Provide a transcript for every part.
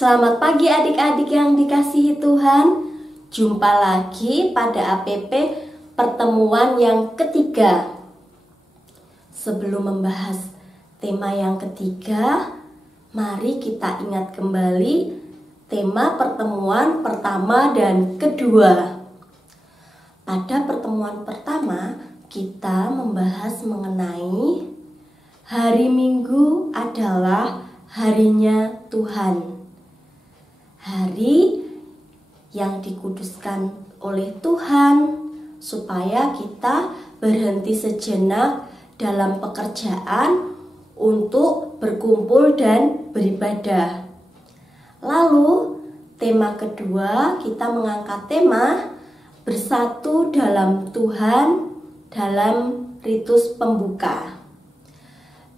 Selamat pagi adik-adik yang dikasihi Tuhan. Jumpa lagi pada APP pertemuan yang ketiga. Sebelum membahas tema yang ketiga, mari kita ingat kembali tema pertemuan pertama dan kedua. Pada pertemuan pertama, kita membahas mengenai hari Minggu adalah harinya Tuhan. Hari yang dikuduskan oleh Tuhan supaya kita berhenti sejenak dalam pekerjaan untuk berkumpul dan beribadah. Lalu tema kedua, kita mengangkat tema bersatu dalam Tuhan dalam ritus pembuka.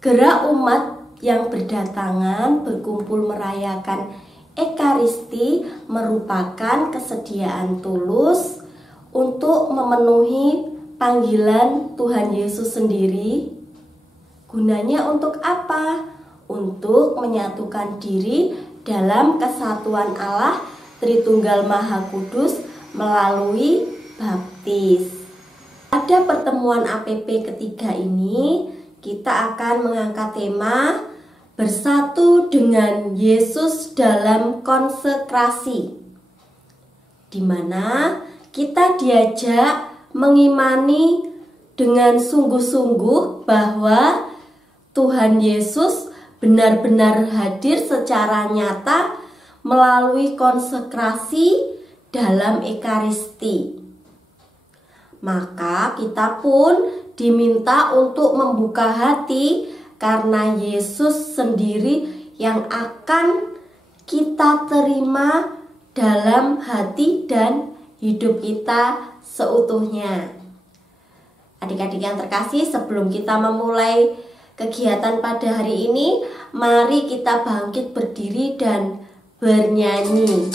Gerak umat yang berdatangan berkumpul merayakan Ekaristi merupakan kesediaan tulus untuk memenuhi panggilan Tuhan Yesus sendiri. Gunanya untuk apa? Untuk menyatukan diri dalam kesatuan Allah Tritunggal Maha Kudus melalui baptis. Pada pertemuan APP ketiga ini, kita akan mengangkat tema bersatu dengan Yesus dalam konsekrasi, di mana kita diajak mengimani dengan sungguh-sungguh bahwa Tuhan Yesus benar-benar hadir secara nyata melalui konsekrasi dalam Ekaristi. Maka kita pun diminta untuk membuka hati karena Yesus sendiri yang akan kita terima dalam hati dan hidup kita seutuhnya. Adik-adik yang terkasih, sebelum kita memulai kegiatan pada hari ini, mari kita bangkit berdiri dan bernyanyi.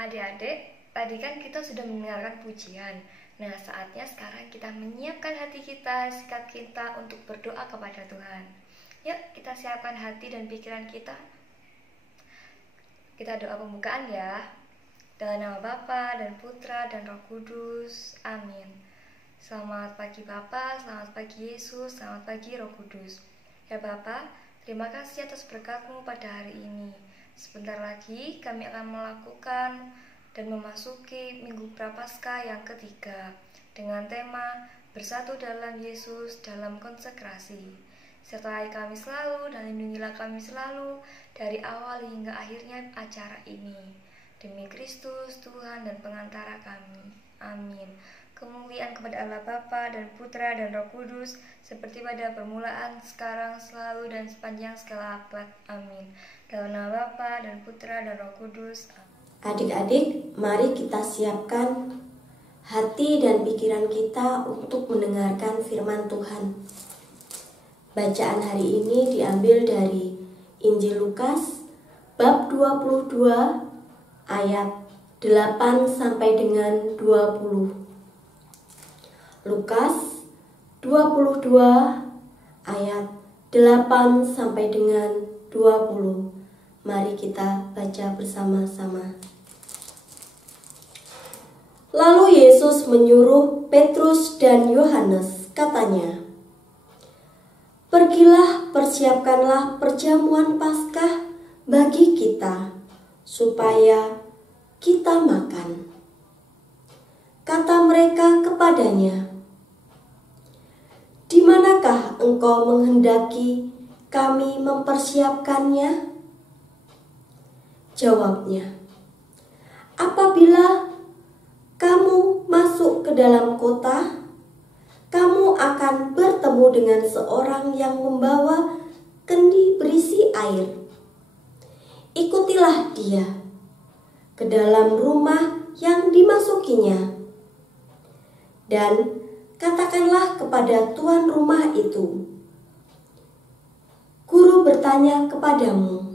Adik-adik, tadi kan kita sudah mendengarkan pujian. Nah, saatnya sekarang kita menyiapkan hati kita, sikap kita untuk berdoa kepada Tuhan. Yuk, kita siapkan hati dan pikiran kita. Kita doa pembukaan ya. Dalam nama Bapa dan Putra dan Roh Kudus. Amin. Selamat pagi Bapa, selamat pagi Yesus, selamat pagi Roh Kudus. Ya Bapa, terima kasih atas berkat-Mu pada hari ini. Sebentar lagi kami akan melakukan dan memasuki Minggu Prapaskah yang ketiga dengan tema Bersatu dalam Yesus dalam konsekrasi. Sertai kami selalu dan lindungilah kami selalu dari awal hingga akhirnya acara ini. Demi Kristus, Tuhan dan pengantara kami. Amin. Kemuliaan kepada Allah Bapa dan Putra dan Roh Kudus, seperti pada permulaan, sekarang, selalu, dan sepanjang segala abad. Amin. Dalam nama Bapa dan Putra dan Roh Kudus. Amin. Adik-adik, mari kita siapkan hati dan pikiran kita untuk mendengarkan firman Tuhan. Bacaan hari ini diambil dari Injil Lukas bab 22 ayat 8 sampai dengan 20. Lukas 22 ayat 8 sampai dengan 20. Mari kita baca bersama-sama. Lalu Yesus menyuruh Petrus dan Yohanes, katanya, "Pergilah, persiapkanlah perjamuan Paskah bagi kita, supaya kita makan." Kata mereka kepadanya, "Di manakah engkau menghendaki kami mempersiapkannya?" Jawabnya, "Apabila kamu masuk ke dalam kota, kamu akan bertemu dengan seorang yang membawa kendi berisi air. Ikutilah dia ke dalam rumah yang dimasukinya, dan katakanlah kepada tuan rumah itu, 'Guru bertanya kepadamu,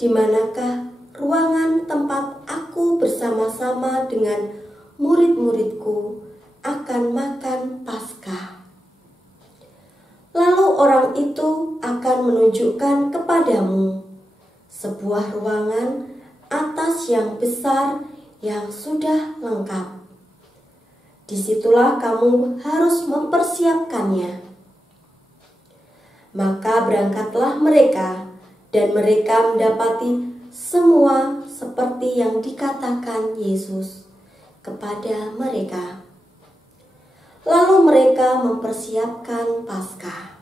di manakah ruangan tempat aku bersama-sama dengan murid-muridku akan makan Paskah?' Lalu orang itu akan menunjukkan kepadamu sebuah ruangan atas yang besar yang sudah lengkap. Disitulah kamu harus mempersiapkannya." Maka berangkatlah mereka, dan mereka mendapati semua seperti yang dikatakan Yesus kepada mereka. Lalu mereka mempersiapkan Paskah.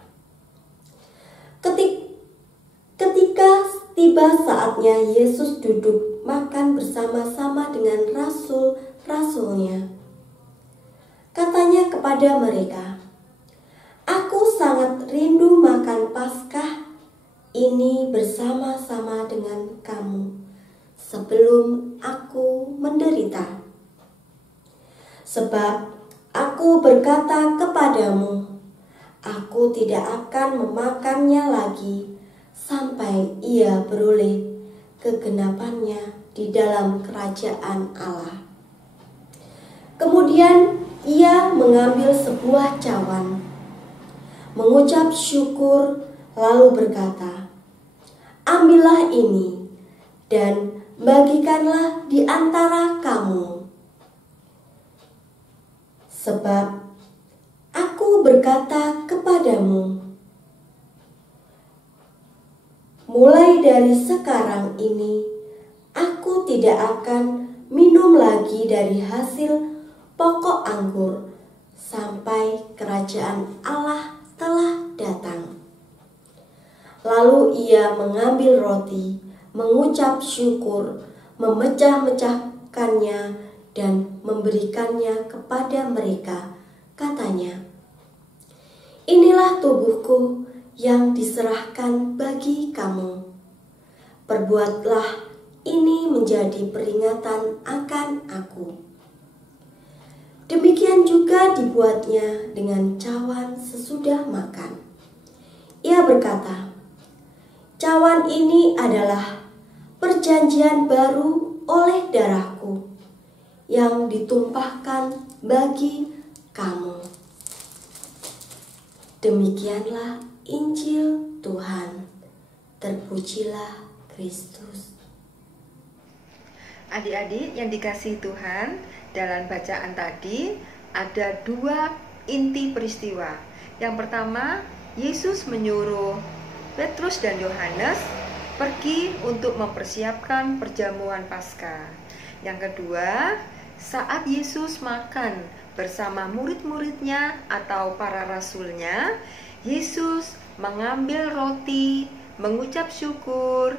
Ketika tiba saatnya Yesus duduk makan bersama-sama dengan rasul-rasulnya, katanya kepada mereka, "Aku sangat rindu makan Paskah ini bersama-sama dengan kamu sebelum aku menderita. Sebab aku berkata kepadamu, aku tidak akan memakannya lagi sampai ia beroleh kegenapannya di dalam kerajaan Allah." Kemudian ia mengambil sebuah cawan, mengucap syukur, lalu berkata, "Ambillah ini dan bagikanlah di antara kamu. Sebab aku berkata kepadamu, mulai dari sekarang ini aku tidak akan minum lagi dari hasil pokok anggur sampai kerajaan Allah telah datang." Lalu ia mengambil roti, mengucap syukur, memecah-mecahkannya dan memberikannya kepada mereka. Katanya, "Inilah tubuhku yang diserahkan bagi kamu. Perbuatlah ini menjadi peringatan akan aku." Demikian juga dibuatnya dengan cawan sesudah makan. Ia berkata, "Cawan ini adalah perjanjian baru oleh darahku yang ditumpahkan bagi kamu." Demikianlah Injil Tuhan. Terpujilah Kristus. Adik-adik yang dikasihi Tuhan, dalam bacaan tadi ada dua inti peristiwa. Yang pertama, Yesus menyuruh Petrus dan Yohanes pergi untuk mempersiapkan perjamuan Paskah. Yang kedua, saat Yesus makan bersama murid-muridnya atau para rasulnya, Yesus mengambil roti, mengucap syukur,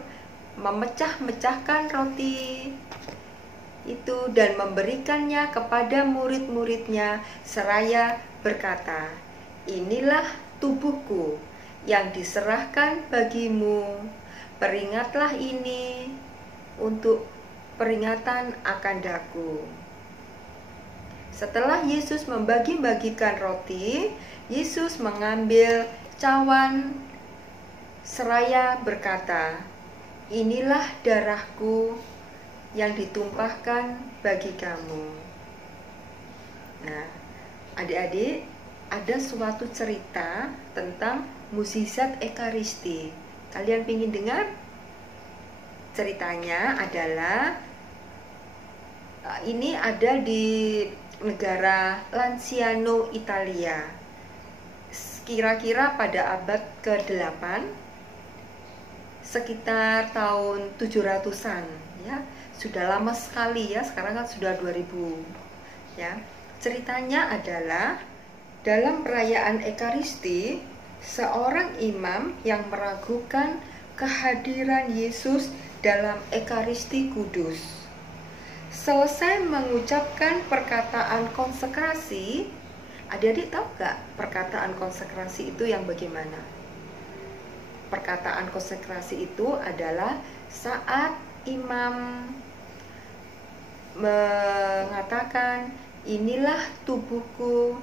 memecah-mecahkan roti itu dan memberikannya kepada murid-muridnya seraya berkata, "Inilah tubuhku yang diserahkan bagimu. Peringatlah ini untuk peringatan akan daku." Setelah Yesus membagi-bagikan roti, Yesus mengambil cawan seraya berkata, "Inilah darahku yang ditumpahkan bagi kamu." Nah, adik-adik, ada suatu cerita tentang mukjizat Ekaristi. Kalian ingin dengar? Ceritanya adalah ini ada di negara Lanciano, Italia. Kira-kira pada abad ke-8, sekitar tahun 700-an, ya. Sudah lama sekali ya, sekarang kan sudah 2000. Ya. Ceritanya adalah dalam perayaan Ekaristi, seorang imam yang meragukan kehadiran Yesus dalam Ekaristi Kudus. Selesai mengucapkan perkataan konsekrasi, adik-adik tahu gak perkataan konsekrasi itu yang bagaimana? Perkataan konsekrasi itu adalah saat imam mengatakan, "Inilah tubuhku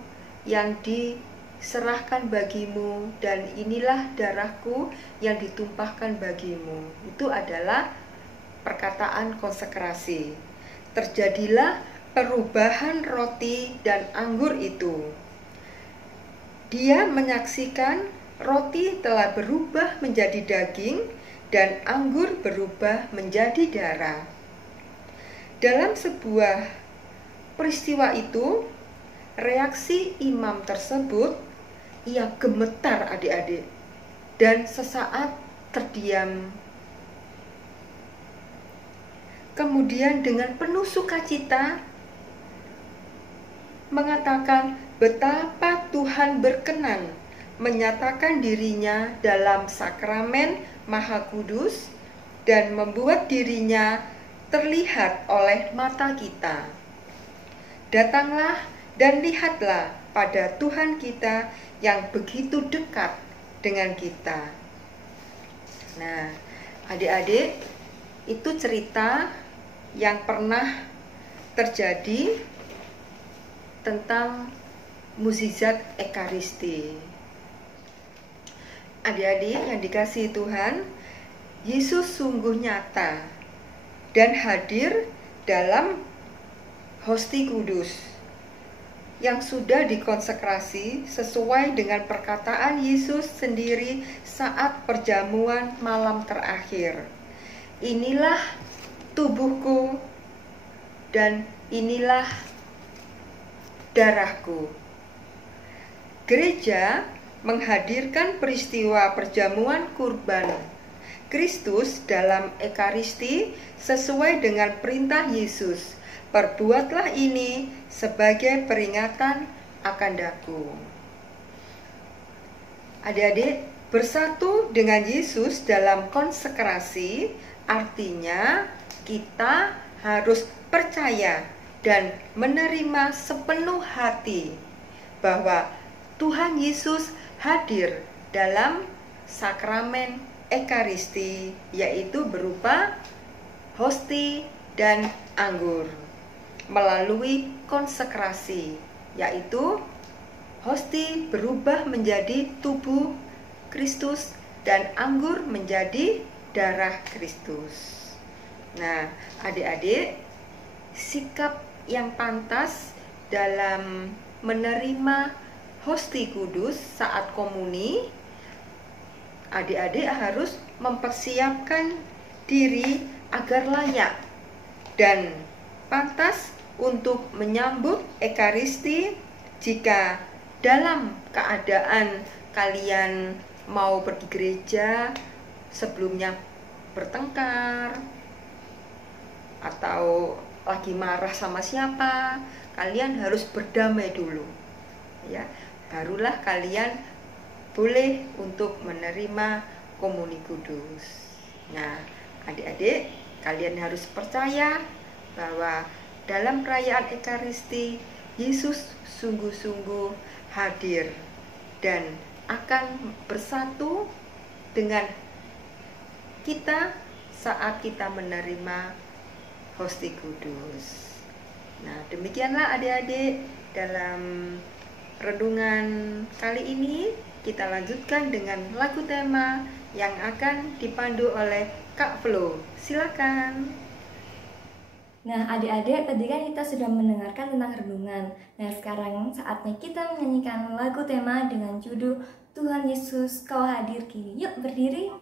yang diserahkan bagimu dan inilah darahku yang ditumpahkan bagimu." Itu adalah perkataan konsekrasi. Terjadilah perubahan roti dan anggur itu. Dia menyaksikan roti telah berubah menjadi daging dan anggur berubah menjadi darah. Dalam sebuah peristiwa itu, reaksi imam tersebut, ia gemetar adik-adik dan sesaat terdiam. Kemudian dengan penuh sukacita mengatakan betapa Tuhan berkenan menyatakan dirinya dalam sakramen Maha Kudus dan membuat dirinya terlihat oleh mata kita. Datanglah dan lihatlah pada Tuhan kita yang begitu dekat dengan kita. Nah, adik-adik, itu cerita yang pernah terjadi tentang mukjizat Ekaristi. Adik-adik yang dikasihi Tuhan, Yesus sungguh nyata dan hadir dalam Hosti Kudus yang sudah dikonsekrasi sesuai dengan perkataan Yesus sendiri saat perjamuan malam terakhir. "Inilah tubuhku dan inilah darahku." Gereja menghadirkan peristiwa perjamuan kurban Kristus dalam Ekaristi sesuai dengan perintah Yesus. "Perbuatlah ini sebagai peringatan akan daku." Adik-adik, bersatu dengan Yesus dalam konsekrasi artinya kita harus percaya dan menerima sepenuh hati bahwa Tuhan Yesus hadir dalam sakramen Ekaristi, yaitu berupa hosti dan anggur, melalui konsekrasi, yaitu hosti berubah menjadi tubuh Kristus dan anggur menjadi darah Kristus. Nah, adik-adik, sikap yang pantas dalam menerima hosti kudus saat komuni, adik-adik harus mempersiapkan diri agar layak dan pantas untuk menyambut Ekaristi. Jika dalam keadaan kalian mau pergi gereja, sebelumnya bertengkar atau lagi marah sama siapa, kalian harus berdamai dulu, ya. Barulah kalian boleh untuk menerima komuni kudus. Nah, Adik-adik, kalian harus percaya bahwa dalam perayaan Ekaristi, Yesus sungguh-sungguh hadir dan akan bersatu dengan kita saat kita menerima Hostia Kudus. Nah, demikianlah adik-adik dalam renungan kali ini. Kita lanjutkan dengan lagu tema yang akan dipandu oleh Kak Flo. Silakan. Nah, adik-adik, tadi kan kita sudah mendengarkan tentang renungan. Nah, sekarang saatnya kita menyanyikan lagu tema dengan judul Tuhan Yesus Kau Hadir Kini. Yuk berdiri.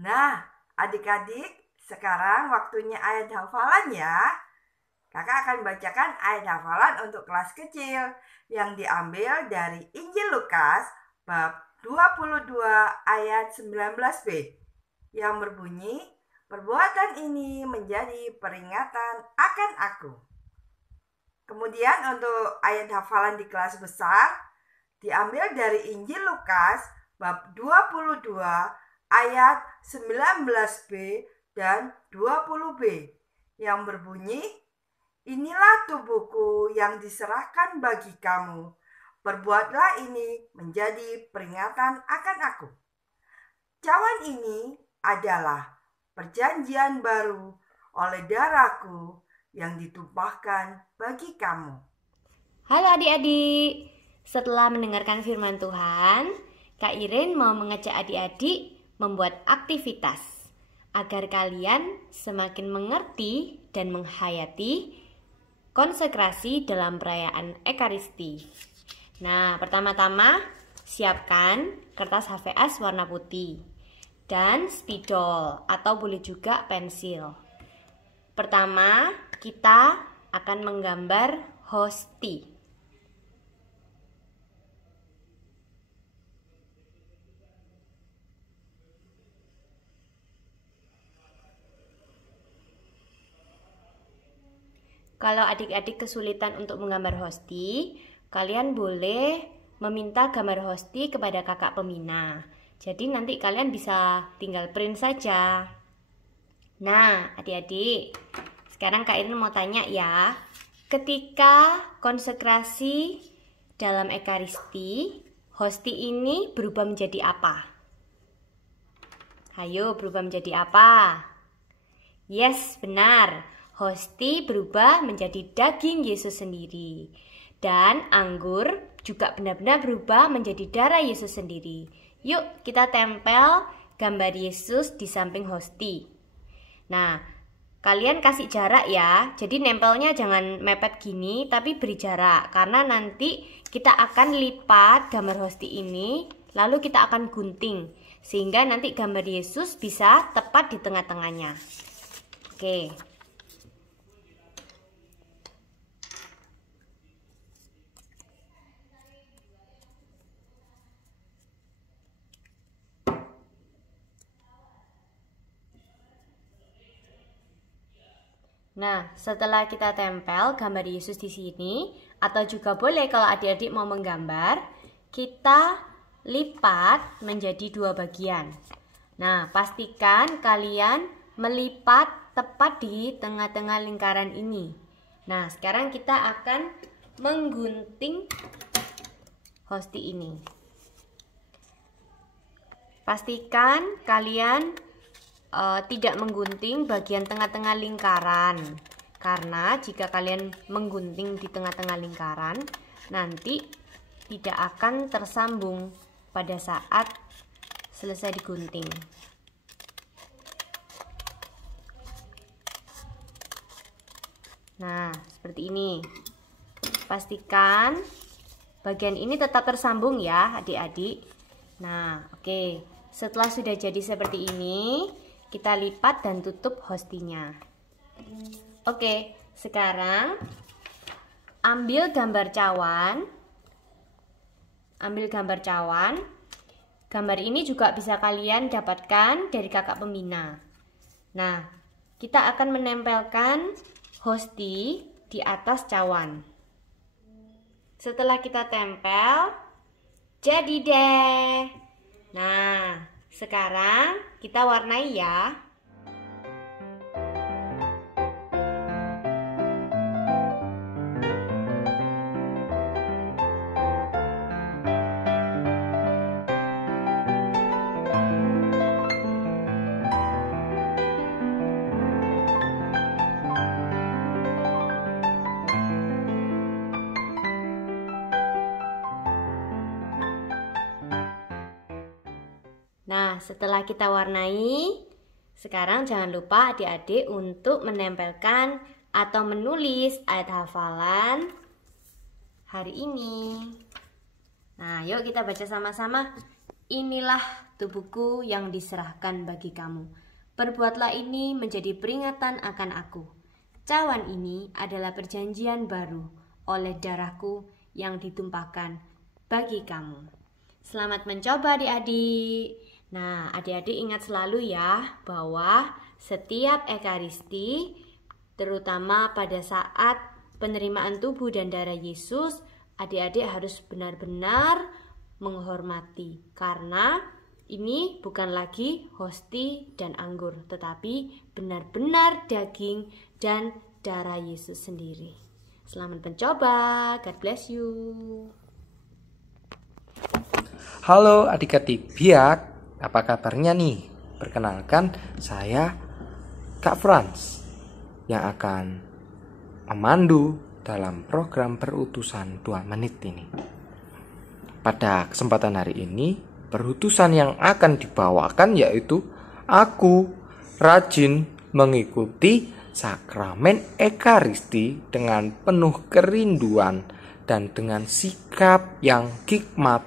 Nah, adik-adik, sekarang waktunya ayat hafalan ya. Kakak akan bacakan ayat hafalan untuk kelas kecil yang diambil dari Injil Lukas bab 22 ayat 19b yang berbunyi, perbuatan ini menjadi peringatan akan aku. Kemudian untuk ayat hafalan di kelas besar diambil dari Injil Lukas bab 22 ayat 19b dan 20b yang berbunyi, inilah tubuhku yang diserahkan bagi kamu. Perbuatlah ini menjadi peringatan akan aku. Cawan ini adalah perjanjian baru oleh darahku yang ditumpahkan bagi kamu. Halo adik-adik, setelah mendengarkan firman Tuhan, Kak Irin mau mengajak adik-adik membuat aktivitas agar kalian semakin mengerti dan menghayati konsekrasi dalam perayaan Ekaristi. Nah, pertama-tama siapkan kertas HVS warna putih dan spidol atau boleh juga pensil. Pertama, kita akan menggambar hostia. Kalau adik-adik kesulitan untuk menggambar hostia, kalian boleh meminta gambar hostia kepada kakak pembina. Jadi nanti kalian bisa tinggal print saja. Nah, adik-adik, sekarang Kak Irin mau tanya ya. Ketika konsekrasi dalam Ekaristi, hostia ini berubah menjadi apa? Ayo, berubah menjadi apa? Yes, benar. Hostia berubah menjadi daging Yesus sendiri. Dan anggur juga benar-benar berubah menjadi darah Yesus sendiri. Yuk kita tempel gambar Yesus di samping hosti. Nah, kalian kasih jarak ya. Jadi nempelnya jangan mepet gini, tapi beri jarak. Karena nanti kita akan lipat gambar hosti ini, lalu kita akan gunting. Sehingga nanti gambar Yesus bisa tepat di tengah-tengahnya. Oke. Nah, setelah kita tempel gambar Yesus di sini, atau juga boleh kalau adik-adik mau menggambar, kita lipat menjadi 2 bagian. Nah, pastikan kalian melipat tepat di tengah-tengah lingkaran ini. Nah, sekarang kita akan menggunting hosti ini. Pastikan kalian tidak menggunting bagian tengah-tengah lingkaran, karena jika kalian menggunting di tengah-tengah lingkaran, nanti tidak akan tersambung pada saat selesai digunting. Nah, seperti ini. Pastikan bagian ini tetap tersambung ya adik-adik. Nah, oke. Setelah sudah jadi seperti ini, kita lipat dan tutup hostinya. Oke, sekarang ambil gambar cawan. Gambar ini juga bisa kalian dapatkan dari kakak pembina. Nah, kita akan menempelkan hosti di atas cawan. Setelah kita tempel, jadi deh. Nah, sekarang kita warnai ya. Nah, setelah kita warnai, sekarang jangan lupa adik-adik untuk menempelkan atau menulis ayat hafalan hari ini. Nah, yuk kita baca sama-sama. Inilah tubuhku yang diserahkan bagi kamu. Perbuatlah ini menjadi peringatan akan aku. Cawan ini adalah perjanjian baru oleh darahku yang ditumpahkan bagi kamu. Selamat mencoba adik-adik. Nah, adik-adik ingat selalu ya bahwa setiap Ekaristi, terutama pada saat penerimaan tubuh dan darah Yesus, adik-adik harus benar-benar menghormati, karena ini bukan lagi hosti dan anggur, tetapi benar-benar daging dan darah Yesus sendiri. Selamat mencoba. God bless you. Halo adik-adik biak, apa kabarnya nih? Perkenalkan, saya Kak Frans yang akan memandu dalam program perutusan 2 menit ini. Pada kesempatan hari ini, perutusan yang akan dibawakan yaitu aku rajin mengikuti sakramen Ekaristi dengan penuh kerinduan dan dengan sikap yang hikmat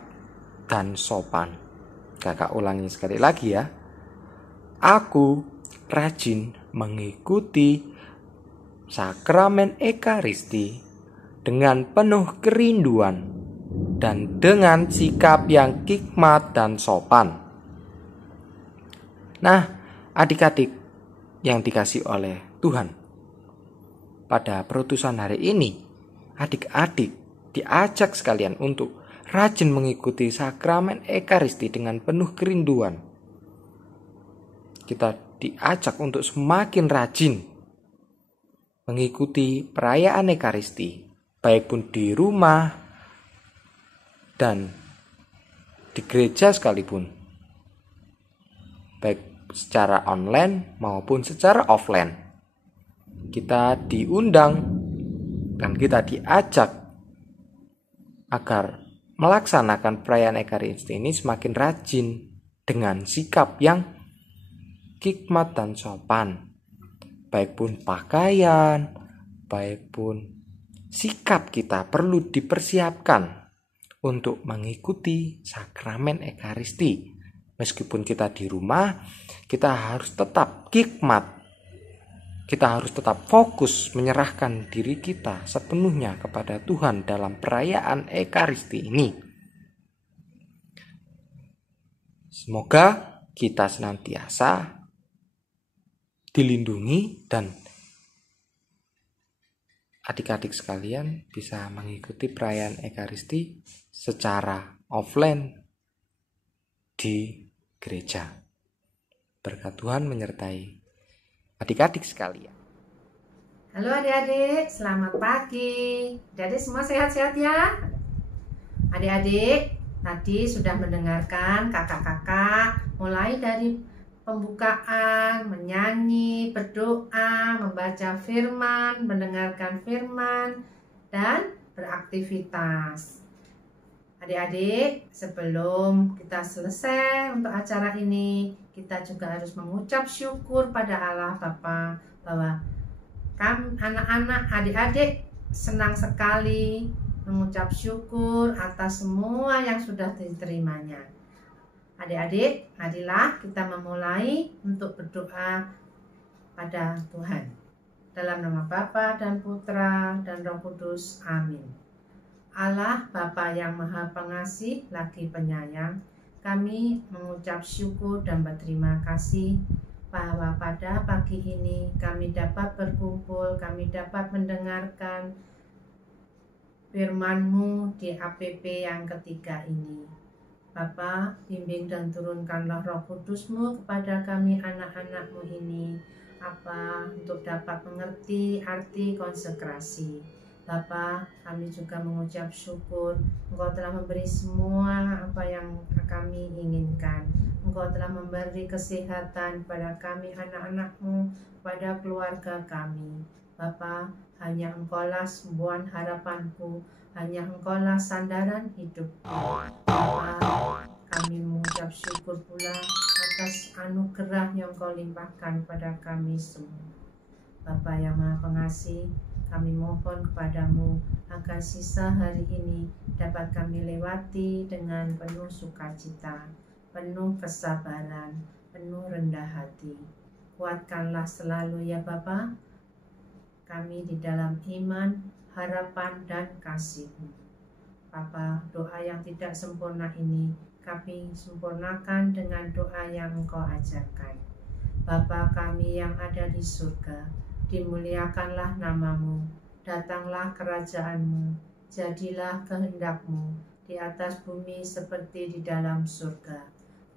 dan sopan. Kakak ulangi sekali lagi ya. Aku rajin mengikuti sakramen Ekaristi dengan penuh kerinduan dan dengan sikap yang hikmat dan sopan. Nah, adik-adik yang dikasih oleh Tuhan, pada perutusan hari ini, adik-adik diajak sekalian untuk rajin mengikuti sakramen Ekaristi dengan penuh kerinduan. Kita diajak untuk semakin rajin mengikuti perayaan Ekaristi, baik pun di rumah dan di gereja sekalipun, baik secara online maupun secara offline. Kita diundang dan kita diajak agar melaksanakan perayaan Ekaristi ini semakin rajin dengan sikap yang hikmat dan sopan. Baik pun pakaian, baik pun sikap kita perlu dipersiapkan untuk mengikuti sakramen Ekaristi. Meskipun kita di rumah, kita harus tetap hikmat. Kita harus tetap fokus menyerahkan diri kita sepenuhnya kepada Tuhan dalam perayaan Ekaristi ini. Semoga kita senantiasa dilindungi dan adik-adik sekalian bisa mengikuti perayaan Ekaristi secara offline di gereja. Berkat Tuhan menyertai adik-adik sekalian. Halo adik-adik, selamat pagi. Adik-adik semua sehat-sehat ya? Adik-adik, tadi sudah mendengarkan kakak-kakak mulai dari pembukaan, menyanyi, berdoa, membaca firman, mendengarkan firman, dan beraktivitas. Adik-adik, sebelum kita selesai untuk acara ini, kita juga harus mengucap syukur pada Allah Bapa bahwa anak-anak, adik-adik senang sekali mengucap syukur atas semua yang sudah diterimanya. Adik-adik, marilah kita memulai untuk berdoa pada Tuhan. Dalam nama Bapa dan Putra dan Roh Kudus. Amin. Allah Bapa yang Maha Pengasih lagi penyayang, kami mengucap syukur dan berterima kasih bahwa pada pagi ini kami dapat berkumpul, kami dapat mendengarkan firman-Mu di APP yang ketiga ini. Bapa, bimbing dan turunkanlah Roh Kudus-Mu kepada kami anak-anak-Mu ini, untuk dapat mengerti arti konsekrasi. Bapa, kami juga mengucap syukur Engkau telah memberi semua apa yang kami inginkan. Engkau telah memberi kesehatan pada kami anak-anak-Mu, pada keluarga kami. Bapa, hanya Engkaulah sembuhan harapanku, hanya Engkaulah sandaran hidupku. Bapa, kami mengucap syukur pula atas anugerah yang Engkau limpahkan pada kami semua. Bapa yang Maha Pengasih, kami mohon kepadamu agar sisa hari ini dapat kami lewati dengan penuh sukacita, penuh kesabaran, penuh rendah hati. Kuatkanlah selalu ya Bapa kami di dalam iman, harapan, dan kasih-Mu. Bapa, doa yang tidak sempurna ini kami sempurnakan dengan doa yang Engkau ajarkan. Bapa kami yang ada di surga, dimuliakanlah nama-Mu, datanglah kerajaan-Mu, jadilah kehendak-Mu di atas bumi seperti di dalam surga.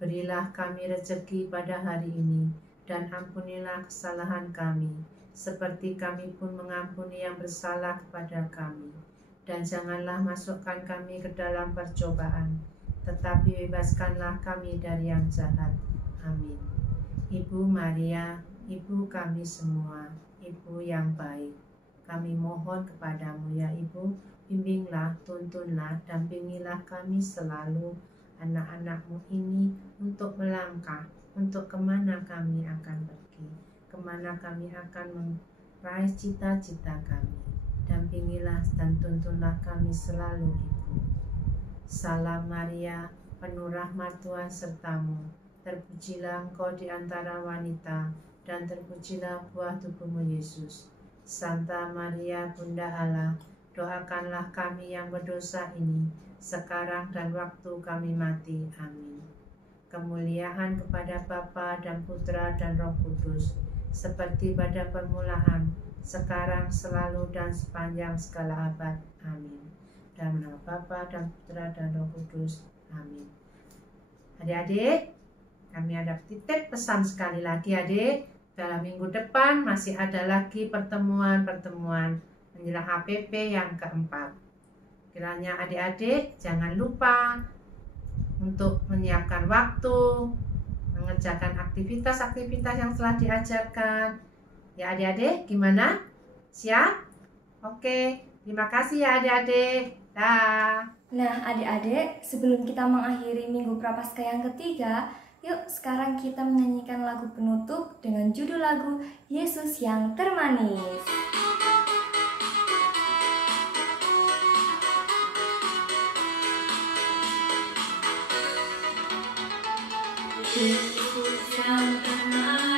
Berilah kami rezeki pada hari ini, dan ampunilah kesalahan kami, seperti kami pun mengampuni yang bersalah kepada kami. Dan janganlah masukkan kami ke dalam percobaan, tetapi bebaskanlah kami dari yang jahat. Amin. Ibu Maria, Ibu kami semua, Ibu yang baik, kami mohon kepadamu ya Ibu, bimbinglah, tuntunlah, dampingilah kami selalu, anak-anak-Mu ini untuk melangkah, untuk kemana kami akan pergi, kemana kami akan meraih cita-cita kami. Dampingilah dan tuntunlah kami selalu Ibu. Salam Maria, penuh rahmat Tuhan sertamu, terpujilah Engkau di antara wanita, dan terpujilah buah tubuhmu Yesus. Santa Maria Bunda Allah, doakanlah kami yang berdosa ini, sekarang dan waktu kami mati. Amin. Kemuliaan kepada Bapa dan Putra dan Roh Kudus, seperti pada permulaan, sekarang, selalu, dan sepanjang segala abad. Amin. Dalam nama Bapa dan Putra dan Roh Kudus. Amin. Adik-adik, kami ada titip pesan sekali lagi adik. Dalam minggu depan masih ada lagi pertemuan-pertemuan menjelang APP yang keempat. Kiranya adik-adik jangan lupa untuk menyiapkan waktu, mengerjakan aktivitas-aktivitas yang telah diajarkan. Ya adik-adik, gimana? Siap? Oke, terima kasih ya adik-adik. Dah. Nah, adik-adik, sebelum kita mengakhiri Minggu Prapaskah yang ketiga, yuk sekarang kita menyanyikan lagu penutup dengan judul lagu Yesus yang Termanis. Yesus yang termanis.